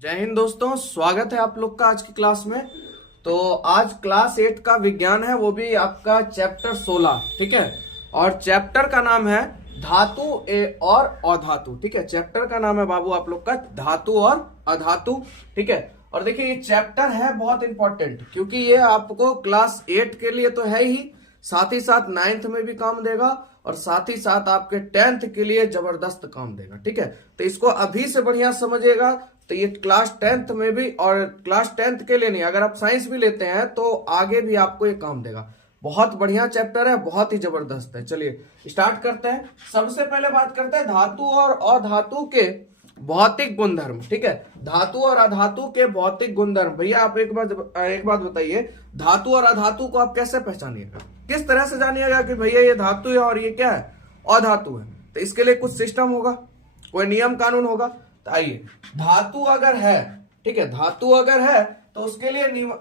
जय हिंद दोस्तों, स्वागत है आप लोग का आज की क्लास में। तो आज क्लास 8 का विज्ञान है, वो भी आपका चैप्टर 16। ठीक है, और चैप्टर का नाम है धातु और अधातु। ठीक है, चैप्टर का नाम है बाबू आप लोग का धातु और अधातु। ठीक है, और देखिए ये चैप्टर है बहुत इंपॉर्टेंट, क्योंकि ये आपको क्लास 8 के लिए तो है ही, साथ ही साथ 9th में भी काम देगा और साथ ही साथ आपके 10th के लिए जबरदस्त काम देगा। ठीक है, तो इसको अभी से बढ़िया समझिएगा। तो ये क्लास 10th में भी, और क्लास 10th के लिए नहीं, अगर आप साइंस भी लेते हैं तो आगे भी आपको ये काम देगा। बहुत बढ़िया चैप्टर है, बहुत ही जबरदस्त है। चलिए स्टार्ट करते हैं। सबसे पहले बात करते हैं धातु और अधातु के भौतिक गुणधर्म। ठीक है, धातु और अधातु के भौतिक गुणधर्म। भैया आप एक बात बताइए, धातु और अधातु को आप कैसे पहचानिएगा, किस तरह से जानिएगा कि भैया ये धातु है और ये क्या है, अधातु है? तो इसके लिए कुछ सिस्टम होगा, कोई नियम कानून होगा। तो आइए, धातु अगर है, ठीक है, धातु अगर है तो उसके लिए नियम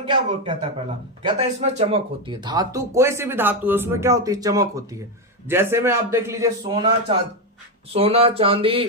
क्या कहता है? पहला कहता है इसमें चमक होती है। धातु कोई सी भी धातु है उसमें क्या होती है? चमक होती है। जैसे में आप देख लीजिए सोना चांदी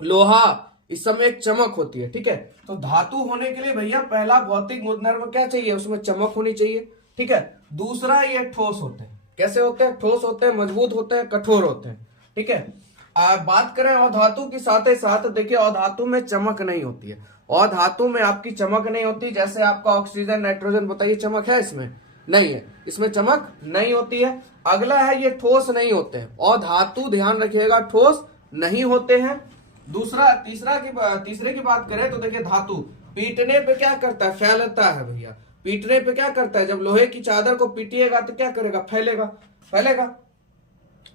लोहा, इस सब में एक चमक होती है। ठीक है, तो धातु होने के लिए भैया पहला भौतिक गुणधर्म क्या चाहिए? उसमें चमक होनी चाहिए। ठीक है, दूसरा ये ठोस होते हैं। कैसे होते हैं? ठोस होते हैं, मजबूत होते हैं, कठोर होते हैं। ठीक है, बात करें अधातु की, साथ ही साथ देखिए अधातु में चमक नहीं होती है। अधातु में आपकी चमक नहीं होती। जैसे आपका ऑक्सीजन, नाइट्रोजन, बताइए चमक है इसमें? नहीं है, इसमें चमक नहीं होती है। अगला है ये ठोस नहीं होते हैं। अधातु ध्यान रखिएगा, ठोस नहीं होते हैं। तीसरे की बात करें तो देखिए धातु पीटने पे क्या करता है? फैलता है भैया। पीटने पे क्या करता है? जब लोहे की चादर को पीटिएगा तो क्या करेगा? फैलेगा।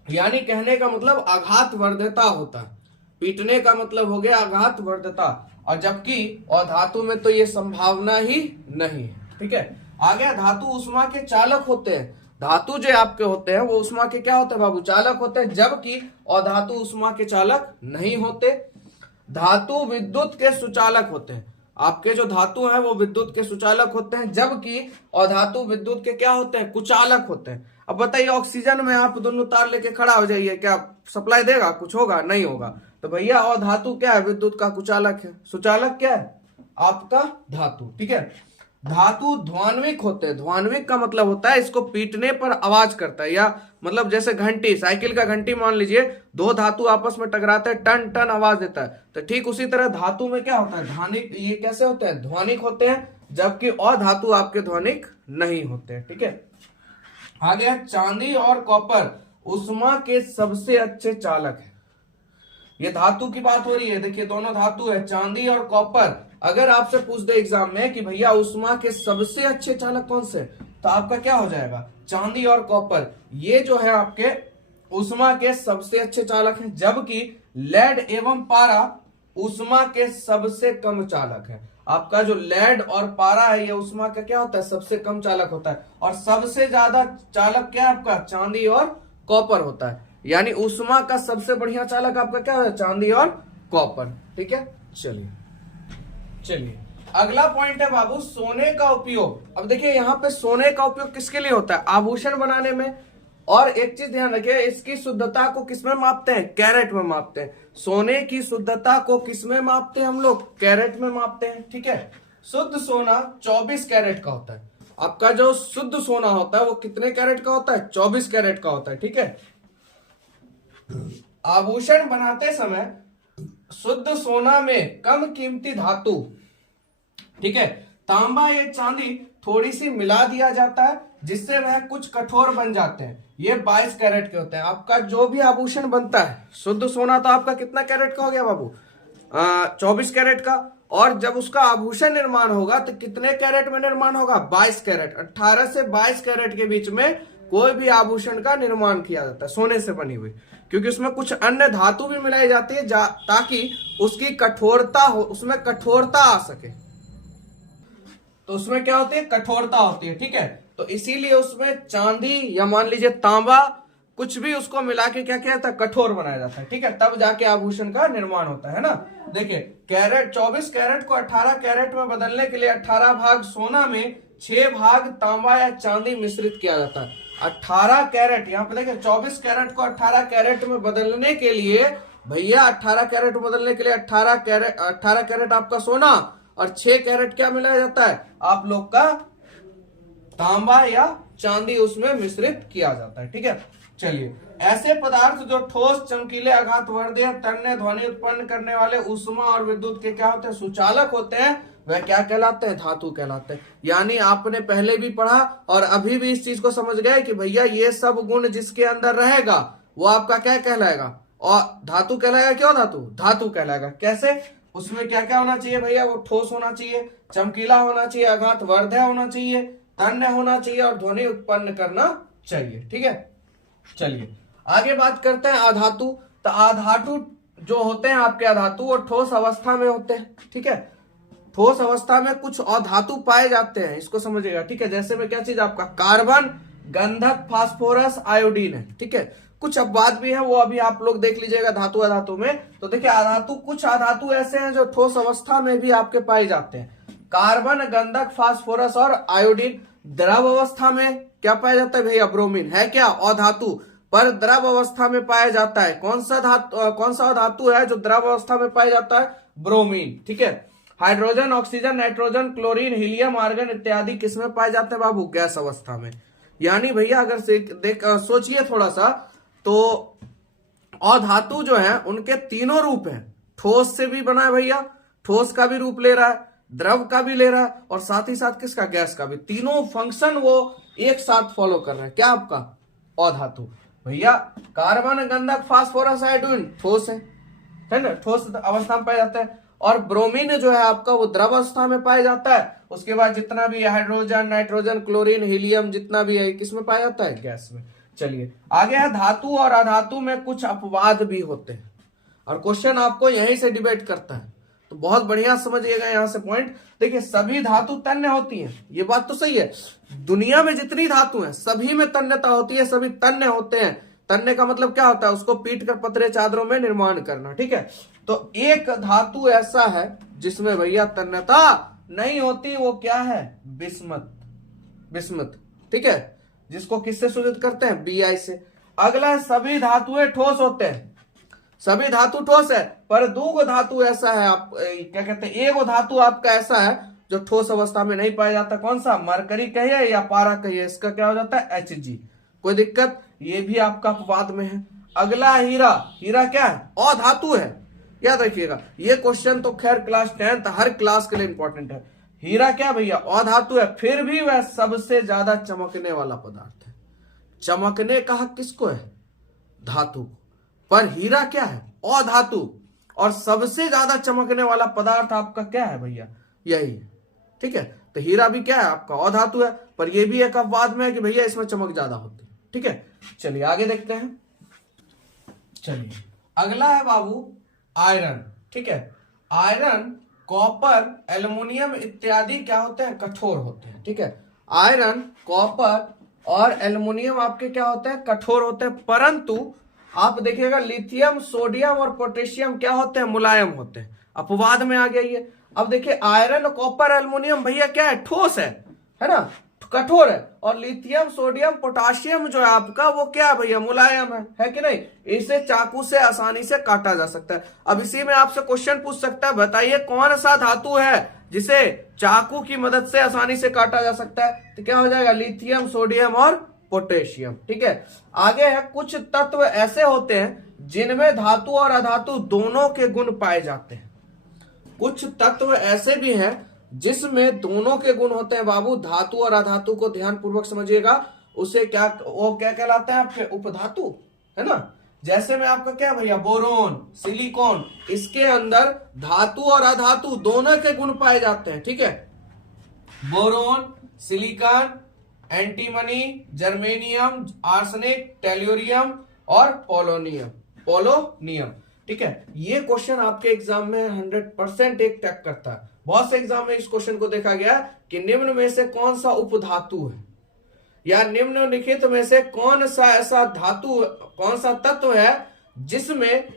यानी कहने का मतलब आघात वर्धता होता है। पीटने का मतलब हो गया आघात वर्धता, और जबकि अधातु में तो ये संभावना ही नहीं है। ठीक है, आ गया धातु उष्मा के चालक होते हैं। धातु जो आपके होते हैं वो उष्मा के क्या होते हैं बाबू? चालक होते हैं, जबकि अधातु उष्मा के चालक नहीं होते। धातु विद्युत के सुचालक होते हैं। आपके जो धातु हैं वो विद्युत के सुचालक होते हैं, जबकि अधातु विद्युत के क्या होते हैं? कुचालक होते हैं। अब बताइए, ऑक्सीजन में आप दोनों तार लेके खड़ा हो जाइए, क्या सप्लाई देगा? कुछ होगा? नहीं होगा। तो भैया अधातु क्या है? विद्युत का कुचालक है। सुचालक क्या है? आपका धातु। ठीक है, धातु ध्वन्विक होते हैं। ध्वन्विक का मतलब होता है इसको पीटने पर आवाज करता है, या मतलब जैसे घंटी, साइकिल का घंटी मान लीजिए, दो धातु आपस में टकराते हैं, टन टन आवाज देता है। तो ठीक उसी तरह धातु में क्या होता है? ध्वनिक। ये कैसे होते हैं? ध्वनिक होते हैं, जबकि अधातु आपके ध्वनिक नहीं होते हैं। ठीक है, आ गया चांदी और कॉपर उष्मा के सबसे अच्छे चालक है। ये धातु की बात हो रही है। देखिए दोनों धातु है, चांदी और कॉपर। अगर आपसे पूछ दे एग्जाम में कि भैया उष्मा के सबसे अच्छे चालक कौन से, तो आपका क्या हो जाएगा? चांदी और कॉपर। ये जो है आपके उष्मा के सबसे अच्छे चालक हैं, जबकि लेड एवं पारा उष्मा के सबसे कम चालक है। आपका जो लेड और पारा है ये उष्मा का क्या होता है? सबसे कम चालक होता है। और सबसे ज्यादा चालक क्या है आपका? चांदी और कॉपर होता है। यानी उष्मा का सबसे बढ़िया चालक आपका क्या है? चांदी और कॉपर। ठीक है, चलिए अगला पॉइंट है बाबू, सोने का उपयोग। अब देखिए यहाँ पे सोने का उपयोग किसके लिए होता है? आभूषण बनाने में। और एक चीज ध्यान रखिए, इसकी शुद्धता को किसमें मापते हैं? कैरेट में मापते हैं। सोने की शुद्धता को किसमें मापते हैं हम लोग? कैरेट में मापते हैं। ठीक है, शुद्ध सोना 24 कैरेट का होता है। आपका जो शुद्ध सोना होता है वो कितने कैरेट का होता है? 24 कैरेट का होता है। ठीक है, आभूषण बनाते समय शुद्ध सोना में कम कीमती धातु, ठीक है, तांबा या चांदी थोड़ी सी मिला दिया जाता है, जिससे वह कुछ कठोर बन जाते हैं। ये 22 कैरेट के होते हैं। आपका जो भी आभूषण बनता है, शुद्ध सोना तो आपका कितना कैरेट का हो गया बाबू? 24 कैरेट का। और जब उसका आभूषण निर्माण होगा तो कितने कैरेट में निर्माण होगा? 22 कैरेट। 18 से 22 कैरेट के बीच में कोई भी आभूषण का निर्माण किया जाता है सोने से बनी हुई, क्योंकि उसमें कुछ अन्य धातु भी मिलाई जाती है ताकि उसकी कठोरता हो, उसमें कठोरता आ सके। तो उसमें क्या होती है? कठोरता होती है। ठीक है, तो इसीलिए उसमें चांदी या मान लीजिए तांबा, कुछ भी उसको मिला के क्या किया जाता है? कठोर बनाया जाता है। ठीक है, तब जाके आभूषण का निर्माण होता है ना। देखिए कैरेट, 24 कैरेट को 18 कैरेट में बदलने के लिए 18 भाग सोना में 6 भाग तांबा या चांदी मिश्रित किया जाता है। 18 कैरेट, यहाँ पे देखिए 24 कैरेट को 18 कैरेट में बदलने के लिए भैया 18 कैरेट बदलने के लिए 18 कैरेट आपका सोना और 6 कैरेट क्या मिलाया जाता है आप लोग का तांबा या चांदी उसमें मिश्रित किया जाता है। ठीक है, चलिए ऐसे पदार्थ जो ठोस, चमकीले, आघातवर्धक, तन्य, ध्वनि उत्पन्न करने वाले, ऊष्मा और विद्युत के क्या होते हैं, सुचालक होते हैं, वह क्या कहलाते हैं, धातु कहलाते हैं। यानी आपने पहले भी पढ़ा और अभी भी इस चीज को समझ गए कि भैया ये सब गुण जिसके अंदर रहेगा वो आपका क्या कहलाएगा, और धातु कहलाएगा। क्यों धातु, धातु कहलाएगा। कैसे, उसमें क्या क्या होना चाहिए भैया, वो ठोस होना चाहिए, चमकीला होना चाहिए, आघातवर्धक होना चाहिए, तन्य होना चाहिए और ध्वनि उत्पन्न करना चाहिए। ठीक है, चलिए आगे बात करते हैं अधातु। तो अधातु जो होते हैं आपके अधातु वो ठोस अवस्था में होते हैं। ठीक है, ठोस अवस्था में कुछ अधातु पाए जाते हैं, इसको समझिएगा। ठीक है, जैसे में क्या चीज आपका कार्बन, गंधक, फास्फोरस, आयोडीन है। ठीक है, कुछ अपवाद भी है, वो अभी आप लोग देख लीजिएगा धातु अधातु में। तो देखिए अधातु, कुछ अधातु ऐसे हैं जो ठोस अवस्था में भी आपके पाए जाते हैं। कार्बन, गंधक, फास्फोरस और आयोडीन। द्रव अवस्था में क्या पाया जाता है भैया, ब्रोमीन है क्या अधातु, पर द्रव अवस्था में पाया जाता है। कौन सा धातु है जो द्रव अवस्था में पाया जाता है, ब्रोमीन। ठीक है, hydrogen, oxygen, nitrogen, chlorine, helium, argon इत्यादि किसमें पाए जाते हैं बाबू, गैस अवस्था में। यानी भैया अगर सोचिए थोड़ा सा, तो अधातु जो है उनके तीनों रूप हैं। ठोस से भी बना है भैया, ठोस का भी रूप ले रहा है, द्रव का भी ले रहा है और साथ ही साथ किसका, गैस का भी। तीनों फंक्शन वो एक साथ फॉलो कर रहे हैं। क्या आपका अधातु भैया, कार्बन, गंधक, फास्फोरस, आयोडीन ठोस है ना, ठोस अवस्था में पाया जाता है। और ब्रोमीन जो है आपका वो द्रव अवस्था में पाया जाता है। उसके बाद जितना भी हाइड्रोजन, नाइट्रोजन, क्लोरीन, हीलियम जितना भी है किसमें पाया जाता है, गैस में। चलिए आगे है धातु और अधातु में कुछ अपवाद भी होते हैं और क्वेश्चन आपको यहीं से डिबेट करता है, तो बहुत बढ़िया समझिएगा यहां से पॉइंट। देखिए सभी धातु तन्य होती हैं, ये बात तो सही है। दुनिया में जितनी धातु हैं सभी में तन्यता होती है, सभी तन्य होते हैं। तन्य का मतलब क्या होता है, उसको पीट कर पतरे चादरों में निर्माण करना। ठीक है, तो एक धातु ऐसा है जिसमें भैया तन्यता नहीं होती, वो क्या है, बिस्मत। बिस्मत, ठीक है, जिसको किससे सूचित करते हैं, Bi से। अगला सभी धातुएं ठोस होते हैं, सभी धातु ठोस है, पर दो धातु ऐसा है, आप क्या कहते हैं, एक धातु आपका ऐसा है जो ठोस अवस्था में नहीं पाया जाता। कौन सा, मरकरी कहिए या पारा कहिए, इसका क्या हो जाता है, Hg। कोई दिक्कत, ये भी आपका अपवाद में है। अगला हीरा, हीरा क्या है, अधातु है, याद रखिएगा। ये क्वेश्चन तो खैर क्लास 10th हर क्लास के लिए इंपॉर्टेंट है। हीरा क्या भैया, अधातु है, फिर भी वह सबसे ज्यादा चमकने वाला पदार्थ है। चमकने का हक किसको है, धातु को, पर हीरा क्या है, अधातु, और सबसे ज्यादा चमकने वाला पदार्थ आपका क्या है भैया, यही है। ठीक है, तो हीरा भी क्या है आपका अधातु है, पर यह भी एक अपवाद में है कि भैया इसमें चमक ज्यादा होती है। ठीक है, चलिए आगे देखते हैं। चलिए अगला है बाबू आयरन। ठीक है, आयरन, कॉपर, एल्युमिनियम इत्यादि क्या होते हैं, कठोर होते हैं। ठीक है, आयरन, कॉपर और एल्युमिनियम आपके क्या होते हैं, कठोर होते हैं, परंतु आप देखिएगा लिथियम, सोडियम और पोटेशियम क्या होते हैं, मुलायम होते हैं। अपवाद में आ गया ये। अब देखिए आयरन, कॉपर, एल्युमिनियम भैया क्या है, ठोस है ना, कठोर है, और लिथियम, सोडियम, पोटाशियम जो है आपका वो क्या है भैया, मुलायम है कि नहीं। इसे चाकू से आसानी से काटा जा सकता है। अब इसी में आपसे क्वेश्चन पूछ सकता है, बताइए कौन सा धातु है जिसे चाकू की मदद से आसानी से काटा जा सकता है, तो क्या हो जाएगा, लिथियम, सोडियम और पोटेशियम। ठीक है, आगे है कुछ तत्व ऐसे होते हैं जिनमें धातु और अधातु दोनों के गुण पाए जाते हैं। कुछ तत्व ऐसे भी हैं जिसमें दोनों के गुण होते हैं बाबू, धातु और अधातु को ध्यान पूर्वक समझिएगा। उसे क्या, वो क्या कहलाते हैं आपके, उपधातु, है ना। जैसे में आपका क्या भैया, बोरोन, सिलिकॉन, इसके अंदर धातु और अधातु दोनों के गुण पाए जाते हैं। ठीक है, boron, silicon, antimony, germanium, arsenic, tellurium और पोलोनियम। ठीक है, ये क्वेश्चन आपके एग्जाम में 100% एक टैग करता है। बहुत से एग्जाम में इस क्वेश्चन को देखा गया कि निम्न में से कौन सा उपधातु है, या निम्नलिखित में से कौन सा ऐसा धातु, कौन सा तत्व है जिसमें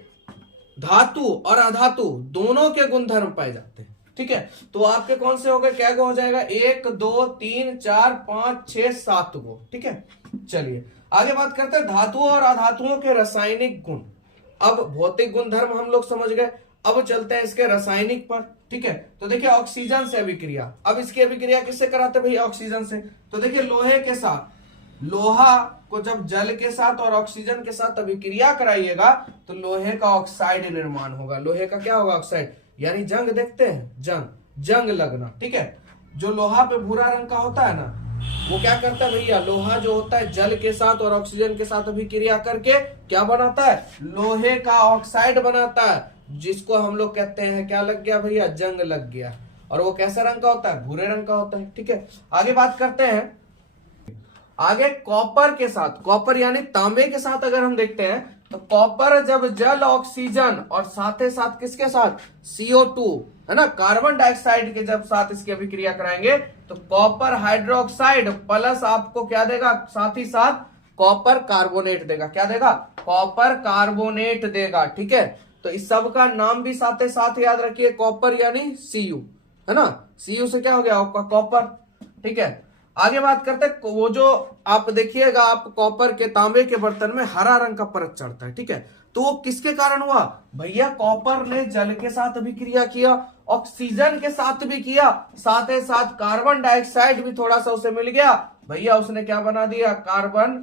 धातु और अधातु दोनों के गुणधर्म पाए जाते हैं। ठीक है, तो आपके कौन से हो गए, क्या हो जाएगा, 1 2 3 4 5 6 7 गो। ठीक है, चलिए आगे बात करते हैं धातुओं और अधातुओं के रासायनिक गुण। अब भौतिक गुणधर्म हम लोग समझ गए, अब चलते हैं इसके रासायनिक पर। ठीक है, तो देखिए ऑक्सीजन से अभिक्रिया, अब इसकी अभिक्रिया किससे कराते हैं भैया? ऑक्सीजन से। तो देखिए लोहे के साथ, लोहा को जब जल के साथ और ऑक्सीजन के साथ अभिक्रिया कराइएगा तो लोहे का ऑक्साइड निर्माण होगा। लोहे का क्या होगा? ऑक्साइड, यानी जंग देखते हैं, जंग लगना। ठीक है, जो लोहा पे भूरा रंग का होता है ना, वो क्या करता है भैया? लोहा जो होता है जल के साथ और ऑक्सीजन के साथ अभिक्रिया करके क्या बनाता है? लोहे का ऑक्साइड बनाता है, जिसको हम लोग कहते हैं क्या लग गया भैया? जंग लग गया। और वो कैसा रंग का होता है? भूरे रंग का होता है। ठीक है, आगे बात करते हैं। आगे कॉपर के साथ, कॉपर यानी तांबे के साथ अगर हम देखते हैं तो कॉपर जब जल, ऑक्सीजन और साथ ही साथ किसके साथ? CO2 है ना, कार्बन डाइऑक्साइड के जब साथ इसकी अभिक्रिया कराएंगे तो कॉपर हाइड्रोक्साइड प्लस आपको क्या देगा? साथ ही साथ कॉपर कार्बोनेट देगा। क्या देगा? कॉपर कार्बोनेट देगा। ठीक है, तो इस सब का नाम भी साथ ही साथ याद रखिए, कॉपर यानी Cu है ना, Cu से क्या हो गया? आपका कॉपर। ठीक है, आगे बात करते हैं। वो जो आप देखिएगा, आप कॉपर के, तांबे के बर्तन में हरा रंग का परत चढ़ता है। ठीक है, तो वो किसके कारण हुआ भैया? कॉपर ने जल के साथ अभिक्रिया किया, ऑक्सीजन के साथ भी किया, साथ ही साथ कार्बन डाइऑक्साइड भी थोड़ा सा उसे मिल गया भैया, उसने क्या बना दिया? कार्बन,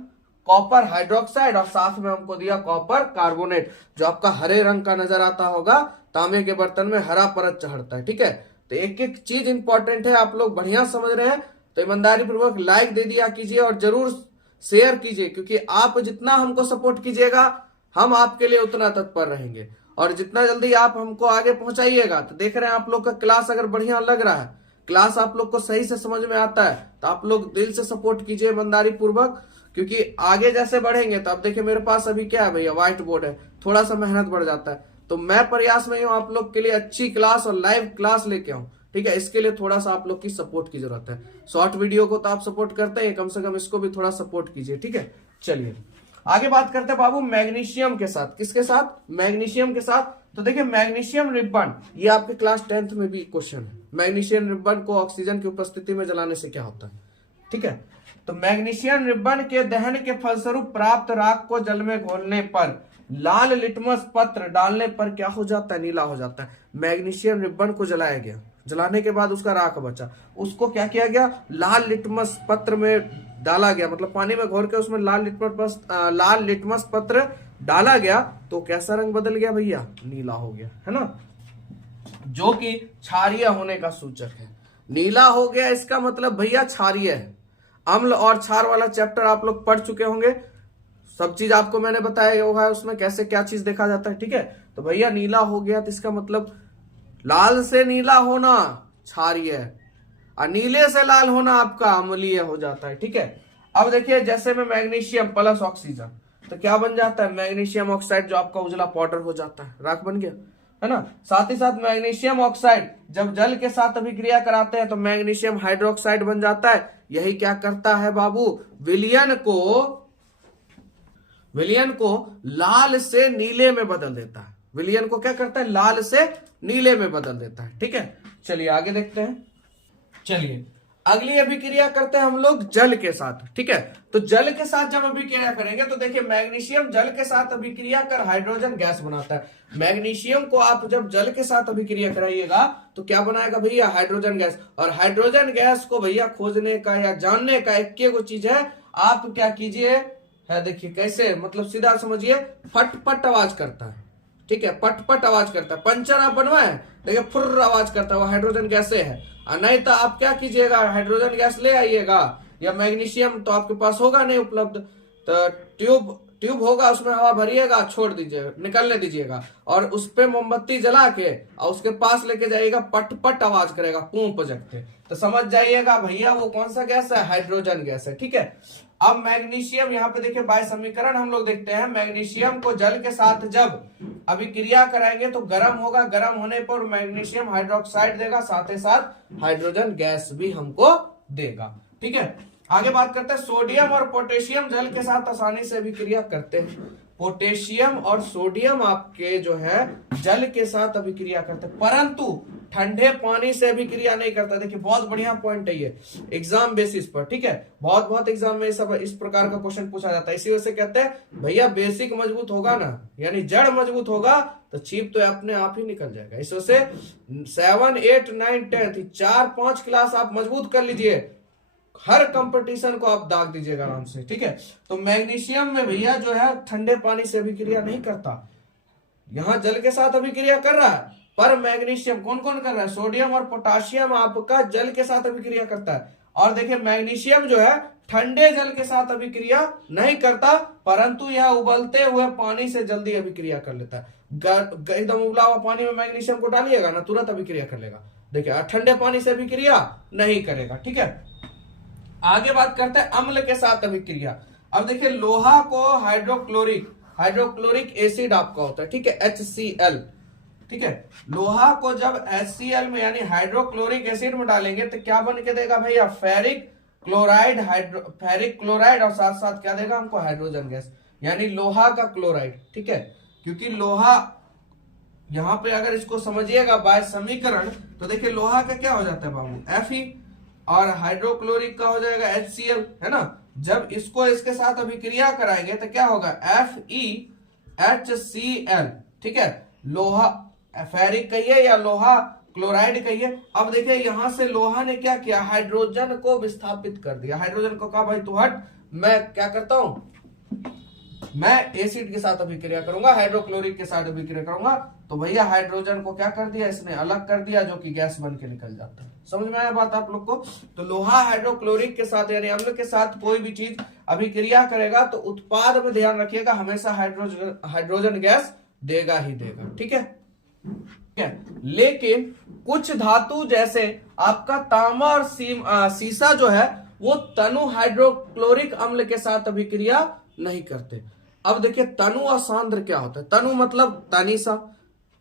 कॉपर हाइड्रोक्साइड, और साथ में हमको दिया कॉपर कार्बोनेट, जो आपका हरे रंग का नजर आता होगा। तांबे के बर्तन में हरा परत चढ़ता है। ठीक है, तो एक एक चीज इंपॉर्टेंट है, आप लोग बढ़िया समझ रहे हैं तो ईमानदारी पूर्वक लाइक दे दिया कीजिए और जरूर शेयर कीजिए, क्योंकि आप जितना हमको सपोर्ट कीजिएगा हम आपके लिए उतना तत्पर रहेंगे, और जितना जल्दी आप हमको आगे पहुंचाइएगा। तो देख रहे हैं आप लोग का क्लास अगर बढ़िया लग रहा है, क्लास आप लोग को सही से समझ में आता है, तो आप लोग दिल से सपोर्ट कीजिए ईमानदारी पूर्वक, क्योंकि आगे जैसे बढ़ेंगे तो अब देखिए मेरे पास अभी क्या है भैया? व्हाइट बोर्ड है, थोड़ा सा मेहनत बढ़ जाता है, तो मैं प्रयास में हूँ आप लोग के लिए अच्छी क्लास और लाइव क्लास लेके आऊं। ठीक है, इसके लिए थोड़ा सा आप लोग की सपोर्ट की जरूरत है। शॉर्ट वीडियो को तो आप सपोर्ट करते हैं, कम से कम इसको भी थोड़ा सपोर्ट कीजिए। ठीक है, चलिए आगे बात करते हैं बाबू मैग्नीशियम के साथ। किसके साथ? मैग्नीशियम के साथ। तो देखिए मैग्नीशियम रिबन, ये आपके क्लास 10th में भी क्वेश्चन है। मैग्नीशियम रिबन को ऑक्सीजन की उपस्थिति में जलाने से क्या होता है? ठीक है, तो मैग्नीशियम रिबन के दहन के फलस्वरूप प्राप्त राख को जल में घोलने पर, लाल लिटमस पत्र डालने पर क्या हो जाता है? नीला हो जाता है। मैग्नीशियम रिबन को जलाया गया, जलाने के बाद उसका राख बचा, उसको क्या किया गया? लाल लिटमस पत्र में डाला गया, मतलब पानी में घोर के उसमें लाल लिटमस पत्र डाला गया, तो कैसा रंग बदल गया भैया? नीला हो गया, है ना, जो कि क्षारीय होने का सूचक है। नीला हो गया इसका मतलब भैया क्षारीय है। अम्ल और क्षार वाला चैप्टर आप लोग पढ़ चुके होंगे, सब चीज आपको मैंने बताया हुआ है उसमें कैसे क्या चीज देखा जाता है। ठीक है, तो भैया नीला हो गया तो इसका मतलब लाल से नीला होना क्षारीय, और नीले से लाल होना आपका अम्लीय हो जाता है। ठीक है, अब देखिए जैसे में मैग्नीशियम प्लस ऑक्सीजन तो क्या बन जाता है? मैग्नीशियम ऑक्साइड, जो आपका उजला पाउडर हो जाता है, राख बन गया, है ना। साथ ही साथ मैग्नीशियम ऑक्साइड जब जल के साथ अभिक्रिया कराते हैं तो मैग्नीशियम हाइड्रोक्साइड बन जाता है। यही क्या करता है बाबू? विलयन को लाल से नीले में बदल देता है। विलयन को क्या करता है? लाल से नीले में बदल देता है। ठीक है, चलिए आगे देखते हैं। चलिए अगली अभिक्रिया करते हैं हम लोग जल के साथ। ठीक है, तो जल के साथ जब अभिक्रिया करेंगे तो देखिए मैग्नीशियम जल के साथ अभिक्रिया कर हाइड्रोजन गैस बनाता है। मैग्नीशियम को आप जब जल के साथ अभिक्रिया कराइएगा तो क्या बनाएगा भैया? Hydrogen gas. और हाइड्रोजन गैस को भैया खोजने का या जानने का एक चीज है, आप क्या कीजिए है, देखिए कैसे, मतलब सीधा समझिए, फटफट आवाज करता है। ठीक है, पटपट आवाज करता है। पंचर आप बनवाए, देखिए फुर्र आवाज करता है, वो हाइड्रोजन गैस है। और नहीं तो आप क्या कीजिएगा, हाइड्रोजन गैस ले आइएगा, या मैग्नीशियम तो आपके पास होगा नहीं उपलब्ध, तो ट्यूब होगा, उसमें हवा भरिएगा, छोड़ दीजिएगा, निकलने दीजिएगा, और उस पे मोमबत्ती जला के और उसके पास लेके जाइएगा, पटपट आवाज करेगा, पूं पजकते, तो समझ जाइएगा भैया वो कौन सा गैस है? हाइड्रोजन गैस है। ठीक है, अब मैग्नीशियम यहाँ पे देखिए बाय समीकरण हम लोग देखते हैं, मैग्नीशियम को जल के साथ जब अभिक्रिया कराएंगे तो गर्म होगा, गर्म होने पर मैग्नीशियम हाइड्रोक्साइड देगा, साथ ही साथ हाइड्रोजन गैस भी हमको देगा। ठीक है, आगे बात करते हैं सोडियम और पोटेशियम जल के साथ आसानी से अभिक्रिया करते हैं। पोटेशियम और सोडियम आपके जो है जल के साथ अभिक्रिया करते हैं, परंतु ठंडे पानी से अभिक्रिया नहीं करता। देखिए बहुत बढ़िया पॉइंट है ये एग्जाम बेसिस पर, ठीक है। बहुत एग्जाम में सब इस प्रकार का क्वेश्चन पूछा जाता है। इसी वजह से कहते हैं भैया बेसिक मजबूत होगा ना, यानी जड़ मजबूत होगा तो चीप तो अपने आप ही निकल जाएगा। इस वजह से 7, 8, 9, 10 4-5 क्लास आप मजबूत कर लीजिए, हर कंपटीशन को आप दाग दीजिएगा आराम से, ठीक है। तो मैग्नीशियम में भैया जो है ठंडे पानी से अभिक्रिया नहीं करता, यहां जल के साथ अभिक्रिया कर रहा है, पर मैग्नीशियम कौन कौन कर रहा है, सोडियम और पोटाशियम आपका जल के साथ अभिक्रिया करता है। और देखिए मैग्नीशियम जो है ठंडे जल के साथ अभिक्रिया नहीं करता, परंतु यह उबलते हुए पानी से जल्दी अभिक्रिया कर लेता है। एकदम उबला हुआ पानी में मैग्नीशियम को डालिएगा ना, तुरंत अभिक्रिया कर लेगा। देखिए ठंडे पानी से अभिक्रिया नहीं करेगा, ठीक है। आगे बात करते हैं अम्ल के साथ अभिक्रिया। अब देखिए लोहा को हाइड्रोक्लोरिक एसिड आपका होता है, ठीक है, HCl, ठीक है। लोहा को जब HCl में यानी हाइड्रोक्लोरिक एसिड में डालेंगे तो क्या बन के देगा भैया, फेरिक क्लोराइड और साथ साथ क्या देगा हमको, हाइड्रोजन गैस, यानी लोहा का क्लोराइड, ठीक है। क्योंकि लोहा यहां पे अगर इसको समझिएगा बाय समीकरण तो देखिए लोहा का क्या हो जाता है बाबू, Fe, और हाइड्रोक्लोरिक का हो जाएगा HCl, है ना। जब इसको इसके साथ अभिक्रिया कराएंगे तो क्या होगा, FeHCl, ठीक है। लोहा फेरिक कहिए या लोहा क्लोराइड कहिए। अब देखिए यहां से लोहा ने क्या किया, हाइड्रोजन को विस्थापित कर दिया। हाइड्रोजन को कहा भाई तू हट, मैं क्या करता हूं, मैं एसिड के साथ अभिक्रिया करूंगा, हाइड्रोक्लोरिक के साथ अभिक्रिया करूंगा। तो भैया हाइड्रोजन को क्या कर दिया, इसने अलग कर दिया, जो कि गैस बन के निकल जाता है। समझ में आया बात आप लोग को। तो लोहा हाइड्रोक्लोरिक के साथ यानी अम्ल के साथ कोई भी चीज अभिक्रिया करेगा तो उत्पाद में ध्यान रखिएगा हमेशा हाइड्रोजन गैस देगा ही देगा, ठीक है। लेकिन कुछ धातु जैसे आपका तांबा और सीसा जो है वो तनु हाइड्रोक्लोरिक अम्ल के साथ अभिक्रिया नहीं करते। अब देखिए तनु और सांद्र क्या होता है, तनु मतलब तनिसा,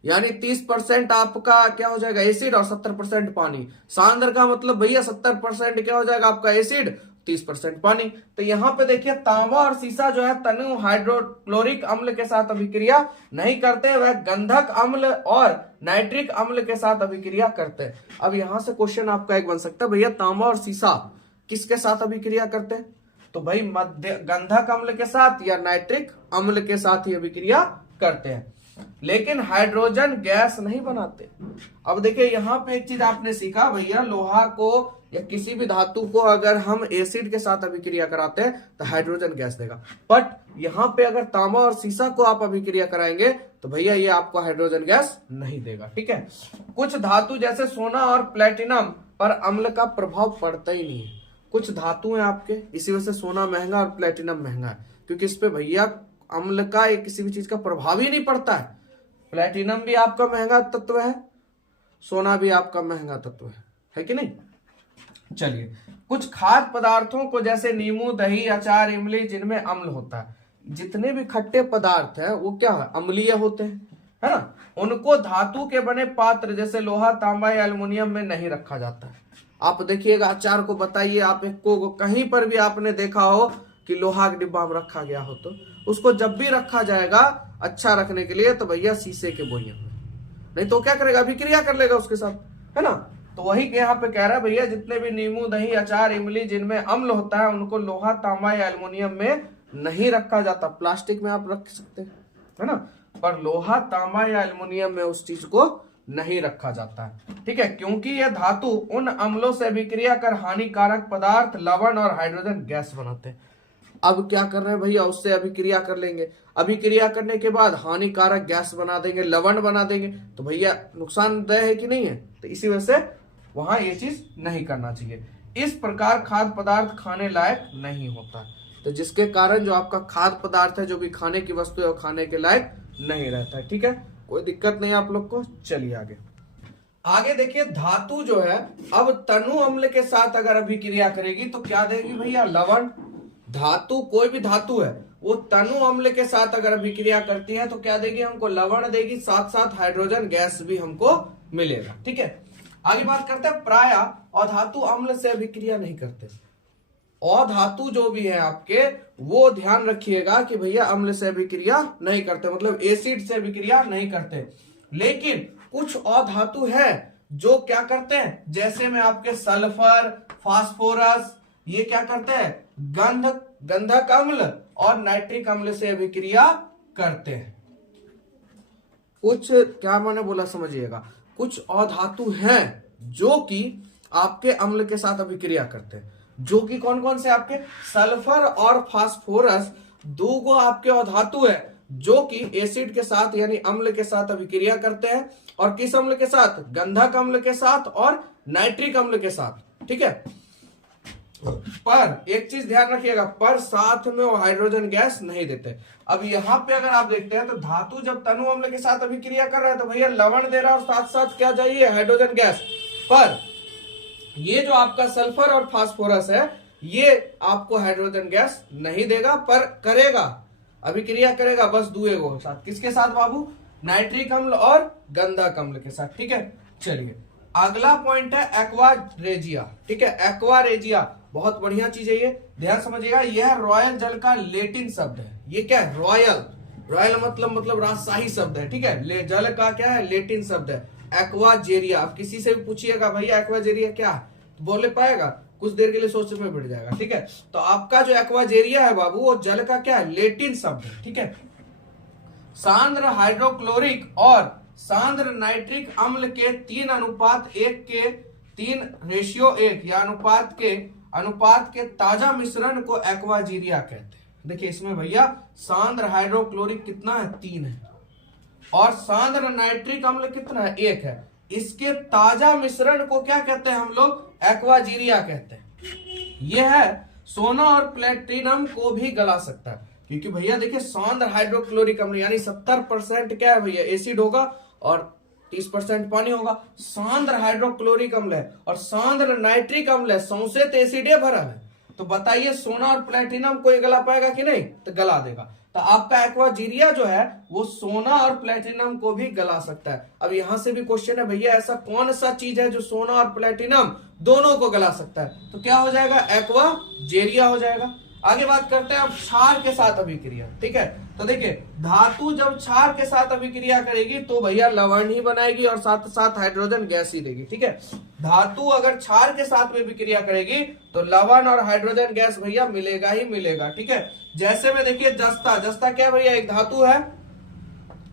यानी 30% आपका क्या हो जाएगा एसिड और 70% पानी। सांद्र का मतलब भैया 70% क्या हो जाएगा आपका एसिड, 30% पानी। तो यहां पे देखिए तांबा और सीसा जो है तनु हाइड्रोक्लोरिक अम्ल के साथ अभिक्रिया नहीं करते, वह गंधक अम्ल और नाइट्रिक अम्ल के साथ अभिक्रिया करते हैं। अब यहां से क्वेश्चन आपका एक बन सकता है, भैया तांबा और सीसा किसके साथ अभिक्रिया करते हैं, तो भाई गंधक अम्ल के साथ या नाइट्रिक अम्ल के साथ ही अभिक्रिया करते हैं, लेकिन हाइड्रोजन गैस नहीं बनाते। अब देखिए यहां पे एक चीज आपने सीखा, भैया लोहा को या किसी भी धातु को अगर हम एसिड के साथ अभिक्रिया कराते हैं तो हाइड्रोजन गैस देगा, बट यहां पे अगर तांबा और सीसा को आप अभिक्रिया कराएंगे तो भैया ये आपको हाइड्रोजन गैस नहीं देगा, ठीक है। कुछ धातु जैसे सोना और प्लेटिनम पर अम्ल का प्रभाव पड़ता ही नहीं है। कुछ धातु है आपके, इसी वजह से सोना महंगा और प्लेटिनम महंगा है, क्योंकि इस पे भैया अम्ल का या किसी भी चीज का प्रभाव ही नहीं पड़ता है। प्लेटिनम भी आपका महंगा तत्व है, सोना भी आपका महंगा तत्व है कि नहीं। चलिए कुछ खाद्य पदार्थों को जैसे नींबू, दही, अचार, इमली जिनमें अम्ल होता है, जितने भी खट्टे पदार्थ है वो क्या है, अम्लीय होते हैं, है ना। उनको धातु के बने पात्र जैसे लोहा, तांबा या एल्युमिनियम में नहीं रखा जाता है। आप देखिएगा अचार को बताइए, आप एक को कहीं पर भी आपने देखा हो कि लोहा के डिब्बा में रखा गया हो, तो उसको जब भी रखा जाएगा अच्छा रखने के लिए तो भैया शीशे के बोइयों में, नहीं तो क्या करेगा, अभिक्रिया कर लेगा उसके साथ, है ना। तो वही यहाँ पे कह रहा है भैया जितने भी नींबू, दही, अचार, इमली जिनमें अम्ल होता है उनको लोहा, तांबा या एल्युमिनियम में नहीं रखा जाता। प्लास्टिक में आप रख सकते हैं, है ना, पर लोहा, तांबा या एल्युमिनियम में उस चीज को नहीं रखा जाता है, ठीक है, क्योंकि यह धातु उन अम्लों से अभिक्रिया कर हानिकारक पदार्थ, लवण और हाइड्रोजन गैस बनाते हैं। अब क्या कर रहे हैं भैया, उससे अभिक्रिया कर लेंगे, अभिक्रिया करने के बाद हानिकारक गैस बना देंगे, लवण बना देंगे, तो भैया नुकसानदेह है कि नहीं है। तो इसी वजह से वहां ये चीज नहीं करना चाहिए। इस प्रकार खाद्य पदार्थ खाने लायक नहीं होता, तो जिसके कारण जो आपका खाद्य पदार्थ है, जो भी खाने की वस्तु है, वो खाने के लायक नहीं रहता है, ठीक है, कोई दिक्कत नहीं आप लोग को। चलिए आगे देखिए धातु जो है अब तनु अम्ल के साथ अगर अभिक्रिया करेगी तो क्या देगी भैया, लवण। धातु कोई भी धातु है वो तनु अम्ल के साथ अगर अभिक्रिया करती है तो क्या देगी हमको, लवण देगी, साथ साथ हाइड्रोजन गैस भी हमको मिलेगा, ठीक है। आगे बात करते हैं प्राय अधातु अम्ल से अभिक्रिया नहीं करते। अधातु जो भी है आपके, वो ध्यान रखिएगा कि भैया अम्ल से अभिक्रिया नहीं करते, मतलब एसिड से अभिक्रिया नहीं करते। लेकिन कुछ अधातु है जो क्या करते हैं, जैसे में आपके सल्फर, फास्फोरस, ये क्या करते हैं, गंधक अम्ल और नाइट्रिक अम्ल से अभिक्रिया करते हैं। कुछ क्या मैंने बोला समझिएगा, कुछ अधातु हैं जो कि आपके अम्ल के साथ अभिक्रिया करते हैं, जो कि कौन कौन से आपके, सल्फर और फास्फोरस, दो आपके अधातु है जो कि एसिड के साथ यानी अम्ल के साथ अभिक्रिया करते हैं। और किस अम्ल के साथ, गंधक अम्ल के साथ और नाइट्रिक अम्ल के साथ, ठीक है। पर एक चीज ध्यान रखिएगा, पर साथ में वो हाइड्रोजन गैस नहीं देते। अब यहाँ पे अगर आप देखते हैं तो धातु जब तनु अम्ल के साथ अभिक्रिया कर रहा है तो भैया लवण दे रहा है और साथ साथ क्या चाहिए, हाइड्रोजन गैस। पर ये जो आपका सल्फर और फास्फोरस है ये आपको हाइड्रोजन गैस नहीं देगा, पर करेगा, अभिक्रिया करेगा बस दुए को साथ। किसके साथ बाबू, नाइट्रिक अम्ल और गंधक अम्ल के साथ, ठीक है। चलिए अगला पॉइंट है एक्वा रेजिया, ठीक है। एक्वा रेजिया बहुत बढ़िया चीज है, ये ध्यान समझिएगा। यह रॉयल जल का लेटिन शब्द है। ये क्या है, रॉयल मतलब राजशाही शब्द है, ठीक है। जल का क्या है, लेटिन शब्द है एक्वाजेरिया। आप किसी से भी पूछिएगा भैया एक्वाजेरिया क्या है, तो बोले पाएगा, कुछ देर के लिए सोचने में बैठ जाएगा, ठीक है। तो आपका जो एक्वाजेरिया है बाबू, वो जल का क्या है, लेटिन शब्द है, ठीक है। सांद्र हाइड्रोक्लोरिक और सांद्र नाइट्रिक अम्ल के 3:1 के 3:1 या अनुपात के ताजा मिश्रण को एक्वाजीरिया कहते हैं। देखिए इसमें भैया सांद्र हाइड्रोक्लोरिक कितना है, 3 है, और सांद्र नाइट्रिक अम्ल कितना है, 1 है। इसके ताजा मिश्रण को क्या कहते हैं हम लोग, एक्वाजीरिया कहते हैं। यह है सोना और प्लेटिनम को भी गला सकता है, क्योंकि भैया देखिए सांद्र हाइड्रोक्लोरिक अम्ल यानी 70% क्या है भैया, एसिड होगा और 30% पानी होगा। सांद्र हाइड्रोक्लोरिक अम्ल है और सांद्र नाइट्रिक अम्ल है, सौंसे तो एसिड भरा है। तो बताइए सोना और प्लेटिनम को गला पाएगा कि नहीं, तो गला देगा। तो आपका एक्वाजीरिया जो है वो सोना और प्लेटिनम को भी गला सकता है। अब यहां से भी क्वेश्चन है भैया ऐसा कौन सा चीज है जो सोना और प्लेटिनम दोनों को गला सकता है, तो क्या हो जाएगा, एक्वाजेरिया हो जाएगा। आगे बात करते हैं अब क्षार के साथ अभिक्रिया, ठीक है। तो देखिए धातु जब क्षार के साथ अभिक्रिया करेगी तो भैया लवण ही बनाएगी और साथ साथ हाइड्रोजन गैस ही देगी, ठीक है। धातु अगर क्षार के साथ में अभिक्रिया करेगी तो लवण और हाइड्रोजन गैस भैया मिलेगा ही मिलेगा, ठीक है। जैसे में देखिए जस्ता क्या भैया, एक धातु है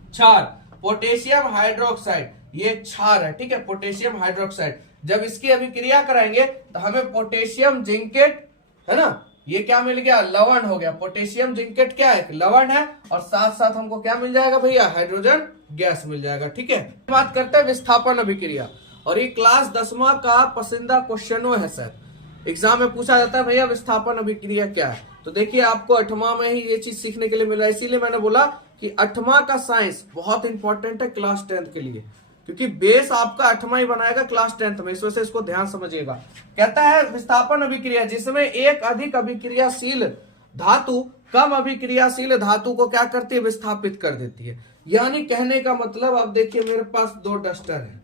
क्षार, पोटेशियम हाइड्रोक्साइड, ये क्षार है, ठीक है, पोटेशियम हाइड्रोक्साइड। जब इसकी अभिक्रिया कराएंगे तो हमें पोटेशियम जिंकेट, है ना, ये क्या मिल गया, लवण हो गया। पोटेशियम जिंकेट क्या है, लवण है, और साथ साथ हमको क्या मिल जाएगा भैया, हाइड्रोजन गैस मिल जाएगा, ठीक है। बात करते हैं विस्थापन अभिक्रिया, और ये क्लास 10वां का पसंदीदा क्वेश्चन है सर, एग्जाम में पूछा जाता है भैया विस्थापन अभिक्रिया क्या है। तो देखिए आपको 8वां में ही ये चीज सीखने के लिए मिल रहा है, इसीलिए मैंने बोला कि 8वां का साइंस बहुत इंपॉर्टेंट है क्लास 10th के लिए, क्योंकि बेस आपका 8वां ही बनाएगा क्लास 10th में, इस वजह से इसको ध्यान समझिएगा। कहता है विस्थापन अभिक्रिया जिसमें एक अधिक अभिक्रियाशील धातु कम अभिक्रियाशील धातु को क्या करती है, विस्थापित कर देती है। यानी कहने का मतलब, अब देखिए मेरे पास 2 डस्टर है,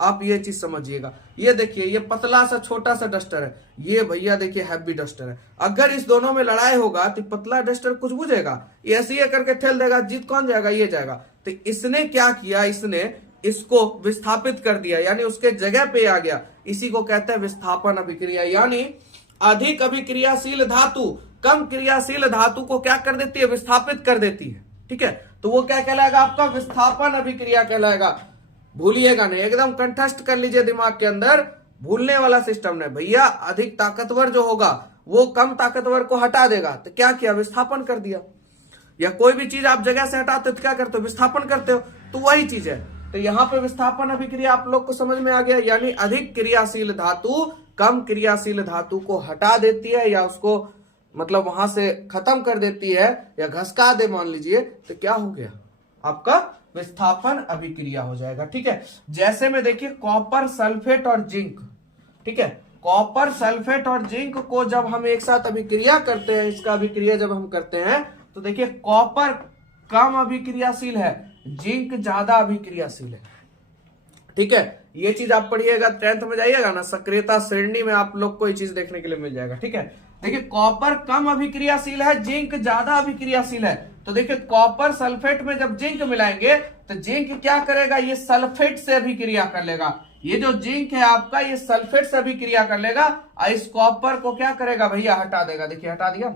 आप ये चीज समझिएगा। ये देखिए ये पतला सा छोटा सा डस्टर है, ये भैया देखिए हैवी डस्टर है। अगर इस दोनों में लड़ाई होगा तो पतला डस्टर कुछ बुझेगा, ये ऐसे ही करके ठेल देगा, जीत कौन जाएगा, ये जाएगा। तो इसने क्या किया, इसने इसको विस्थापित कर दिया, यानी उसके जगह पे आ गया। इसी को कहते हैं विस्थापन अभिक्रिया। यानी अधिक अभिक्रियाशील धातु कम क्रियाशील धातु को क्या कर देती है, विस्थापित कर देती है, ठीक है। तो वो क्या कहलाएगा, आपका विस्थापन अभिक्रिया कहलाएगा। भूलिएगा नहीं, एकदम कंठस्थ कर लीजिए दिमाग के अंदर, भूलने वाला सिस्टम नहीं भैया। अधिक ताकतवर जो होगा वो कम ताकतवर को हटा देगा, तो क्या किया, विस्थापन कर दिया। या कोई भी चीज आप जगह से हटाते हो तो क्या करते हो, विस्थापन करते हो, तो वही चीज है। तो यहाँ पे विस्थापन अभिक्रिया आप लोग को समझ में आ गया, यानी अधिक क्रियाशील धातु कम क्रियाशील धातु को हटा देती है, या उसको मतलब वहां से खत्म कर देती है, या घसका दे मान लीजिए, तो क्या हो गया, आपका विस्थापन अभिक्रिया हो जाएगा, ठीक है। जैसे में देखिए कॉपर सल्फेट और जिंक, ठीक है, कॉपर सल्फेट और जिंक को जब हम एक साथ अभिक्रिया करते हैं, इसका अभिक्रिया जब हम करते हैं तो देखिए कॉपर कम अभिक्रियाशील है, जिंक ज्यादा अभिक्रियाशील है, ठीक है। ये चीज आप पढ़िएगा 10th में जाइएगा ना, सक्रियता श्रेणी में आप लोग को ये चीज देखने के लिए मिल जाएगा, ठीक है। देखिए कॉपर कम अभिक्रियाशील है, जिंक ज्यादा अभिक्रियाशील है। तो देखिए कॉपर सल्फेट में जब जिंक मिलाएंगे तो जिंक क्या करेगा, ये सल्फेट से अभिक्रिया कर लेगा। ये जो जिंक है आपका ये सल्फेट से अभिक्रिया कर लेगा और इस कॉपर को क्या करेगा भैया, हटा देगा। देखिए हटा दिया,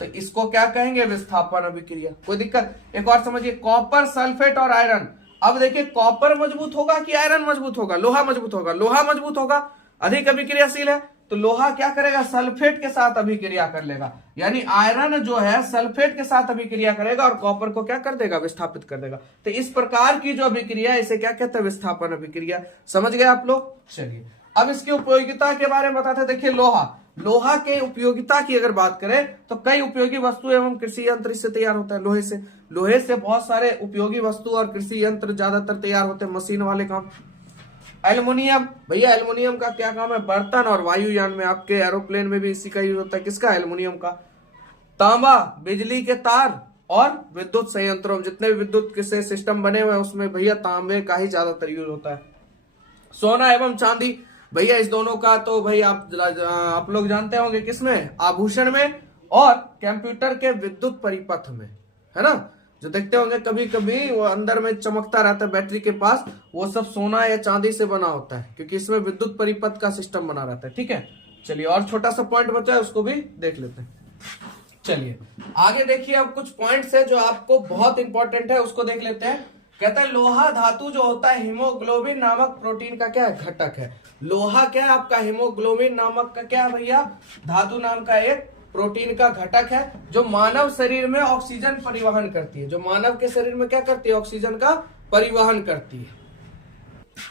तो इसको क्या कहेंगे, विस्थापन अभिक्रिया। कोई दिक्कत? एक और समझिए, कॉपर सल्फेट और आयरन। अब देखिए कॉपर मजबूत होगा कि आयरन मजबूत होगा? लोहा मजबूत होगा। लोहा मजबूत होगा, अधिक अभिक्रियाशील है, तो लोहा क्या करेगा, सल्फेट के साथ अभिक्रिया कर लेगा। यानी आयरन जो है सल्फेट के साथ अभिक्रिया करेगा और कॉपर को क्या कर देगा, विस्थापित कर देगा। तो इस प्रकार की जो अभिक्रिया इसे क्या कहते हैं, विस्थापन अभिक्रिया। समझ गए आप लोग? चलिए अब इसकी उपयोगिता के बारे में बताते हैं। देखिए लोहा के उपयोगिता की अगर बात करें तो कई उपयोगी वस्तु एवं कृषि यंत्र इससे तैयार होता है। लोहे से बहुत सारे उपयोगी वस्तु और कृषि यंत्र ज्यादातर तैयार होते हैं, मशीन वाले काम। एल्युमिनियम, भैया एल्युमिनियम का क्या काम है, बर्तन और वायुयान में, आपके एरोप्लेन में भी इसी का यूज होता है। किसका, एल्युमिनियम का। तांबा, बिजली के तार और विद्युत संयंत्रों में, जितने भी विद्युत के सिस्टम बने हुए हैं उसमें भैया तांबे का ही ज्यादातर यूज होता है। सोना एवं चांदी, भैया इस दोनों का तो भाई आप लोग जानते होंगे, किसमें, आभूषण में और कंप्यूटर के विद्युत परिपथ में, है ना, जो देखते होंगे कभी कभी वो अंदर में चमकता रहता है बैटरी के पास, वो सब सोना या चांदी से बना होता है, क्योंकि इसमें विद्युत परिपथ का सिस्टम बना रहता है। ठीक है, चलिए और छोटा सा पॉइंट बचा है उसको भी देख लेते हैं। चलिए आगे देखिए, अब कुछ पॉइंट्स है जो आपको बहुत इंपॉर्टेंट है, उसको देख लेते हैं। कहता है लोहा धातु जो होता है हीमोग्लोबिन नामक प्रोटीन का क्या है, घटक है। लोहा क्या है आपका, हीमोग्लोबिन नामक का क्या है भैया, धातु नाम का एक प्रोटीन का घटक है, जो मानव शरीर में ऑक्सीजन परिवहन करती है। जो मानव के शरीर में क्या करती है, ऑक्सीजन का परिवहन करती है।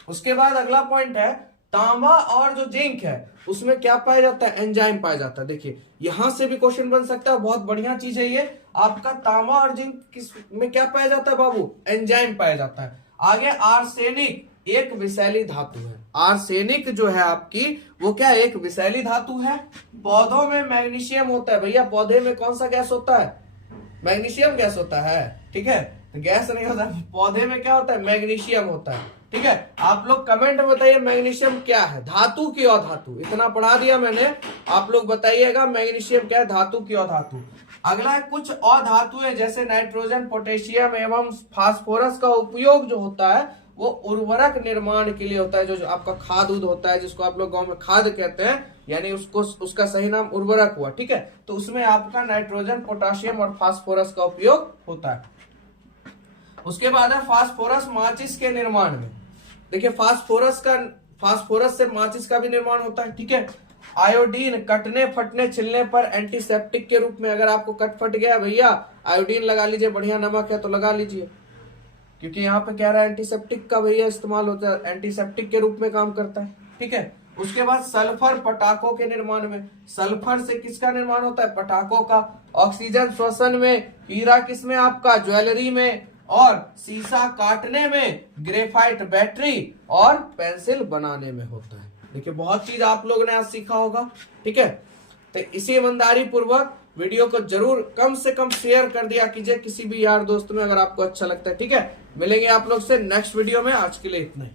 उसके बाद अगला पॉइंट है, तांबा और जो जिंक है उसमें क्या पाया जाता है, एंजाइम पाया जाता है। देखिए यहां से भी क्वेश्चन बन सकता है, बहुत बढ़िया चीज है ये आपका। तांबा और जिंक किस में क्या पाया जाता है बाबू, एंजाइम पाया जाता है। आगे आर्सेनिक एक विषैली धातु है। आर्सेनिक जो है आपकी वो क्या, एक विषैली धातु है। पौधों में मैग्नीशियम होता है। भैया पौधे में कौन सा गैस होता है, मैग्नीशियम गैस होता है। ठीक है, तो गैस नहीं होता, पौधे में क्या होता है, मैग्नीशियम होता है। ठीक है, आप लोग कमेंट में बताइए मैग्नीशियम क्या है, धातु की अधातु। इतना पढ़ा दिया मैंने, आप लोग बताइएगा मैग्नीशियम क्या है, धातु की अधातु। अगला है कुछ अधातुएं जैसे नाइट्रोजन, पोटेशियम एवं फास्फोरस का उपयोग जो होता है वो उर्वरक निर्माण के लिए होता है। जो आपका खाद उद होता है, जिसको आप लोग गांव में खाद कहते हैं, यानी उसका सही नाम उर्वरक हुआ। ठीक है, तो उसमें आपका नाइट्रोजन, पोटेशियम और फास्फोरस का उपयोग होता है। उसके बाद है फास्फोरस माचिस के निर्माण में। देखिए फास्फोरस से माचिस का भी निर्माण होता है। ठीक है, आयोडीन कटने फटने छिलने पर एंटीसेप्टिक के रूप में, अगर आपको कट फट गया भैया आयोडीन लगा लीजिए, बढ़िया नमक है तो लगा लीजिए, क्योंकि यहाँ पे कह रहा है एंटीसेप्टिक का भैया इस्तेमाल होता है, एंटीसेप्टिक के रूप में काम करता है। ठीक है, उसके बाद सल्फर पटाखों के निर्माण में। सल्फर से किसका निर्माण होता है, पटाखों का। ऑक्सीजन श्वसन में, हीरा किसमें आपका, ज्वेलरी में, और शीशा काटने में, ग्रेफाइट बैटरी और पेंसिल बनाने में होता है। देखिए बहुत चीज आप लोगों ने आज सीखा होगा। ठीक है, तो इसी ईमानदारी पूर्वक वीडियो को जरूर कम से कम शेयर कर दिया कीजिए किसी भी यार दोस्त में, अगर आपको अच्छा लगता है। ठीक है, मिलेंगे आप लोग से नेक्स्ट वीडियो में, आज के लिए इतना ही।